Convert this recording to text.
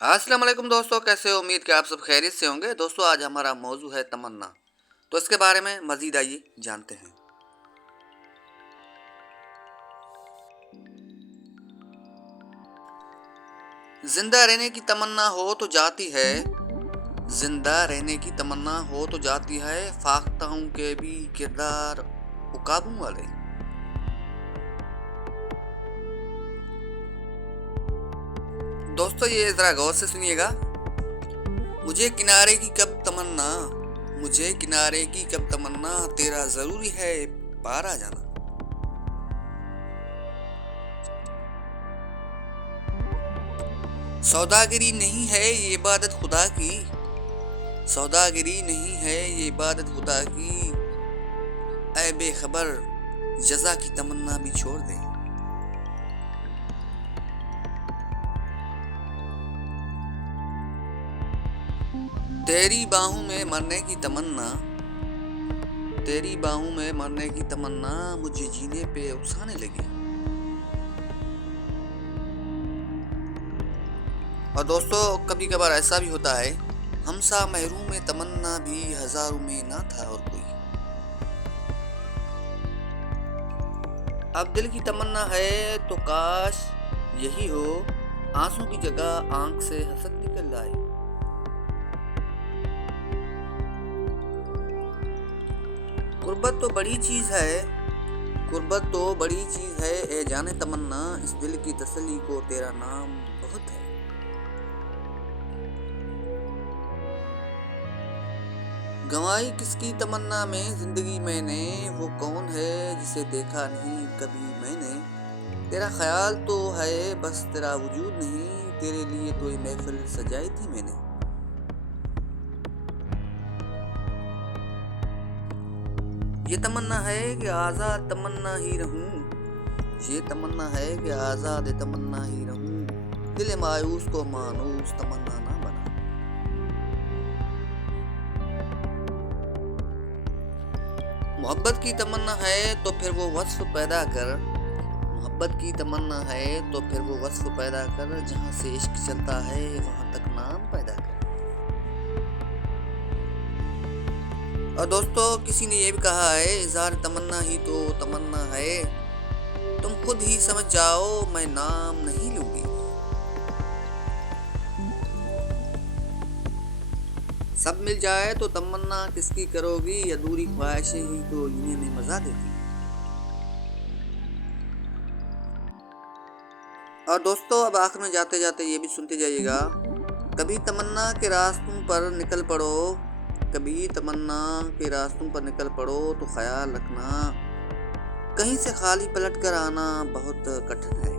अस्सलाम वालेकुम दोस्तों, कैसे हो? उम्मीद कि आप सब खैरियत से होंगे। दोस्तों आज हमारा मौजू है तमन्ना। तो इसके बारे में मजीद आइए जानते हैं। जिंदा रहने की तमन्ना हो तो जाती है, जिंदा रहने की तमन्ना हो तो जाती है, फाख्ता हूं के भी किरदार उकाबू वाले। दोस्तों ये जरा गौर से सुनिएगा। मुझे किनारे की कब तमन्ना, मुझे किनारे की कब तमन्ना, तेरा जरूरी है पार आ जाना। सौदागरी नहीं है ये इबादत खुदा की, सौदागरी नहीं है ये इबादत खुदा की, ऐ बेखबर जजा की तमन्ना भी छोड़ दे। तेरी बाहों में मरने की तमन्ना, तेरी बाहों में मरने की तमन्ना, मुझे जीने पे उकसाने लगी। और दोस्तों कभी कभार ऐसा भी होता है, हमसा महरूम में तमन्ना भी हजारों में ना था और कोई। अब दिल की तमन्ना है तो काश यही हो, आंसू की जगह आंख से हंसत निकल आए। गुर्बत तो बड़ी चीज है, गुर्बत तो बड़ी चीज है, ए जाने तमन्ना, इस दिल की तसल्ली को तेरा नाम बहुत है। गंवाई किसकी तमन्ना में जिंदगी मैंने, वो कौन है जिसे देखा नहीं कभी मैंने। तेरा ख्याल तो है बस तेरा वजूद नहीं, तेरे लिए तो ये महफिल सजाई थी मैंने। ये तमन्ना है कि आजाद तमन्ना ही रहूं, ये तमन्ना है कि आजाद तमन्ना ही रहूं, दिल मायूस को मानूस तमन्ना ना बना। मोहब्बत की तमन्ना है तो फिर वो वस्फ पैदा कर, मोहब्बत की तमन्ना है तो फिर वो वस्फ पैदा कर, जहाँ से इश्क चलता है वहां तक नाम पैदा कर। और दोस्तों किसी ने ये भी कहा है, इज़हार तमन्ना ही तो तमन्ना है, तुम खुद ही समझ जाओ मैं नाम नहीं लूंगी। सब मिल जाए तो तमन्ना किसकी करोगी, अधूरी ख्वाहिशें ही तो जीने में मजा देती। और दोस्तों अब आखिर में जाते जाते ये भी सुनते जाइएगा। कभी तमन्ना के रास्तों पर निकल पड़ो, कभी तमन्ना के रास्तों पर निकल पड़ो तो ख्याल रखना, कहीं से खाली पलट कर आना बहुत कठिन है।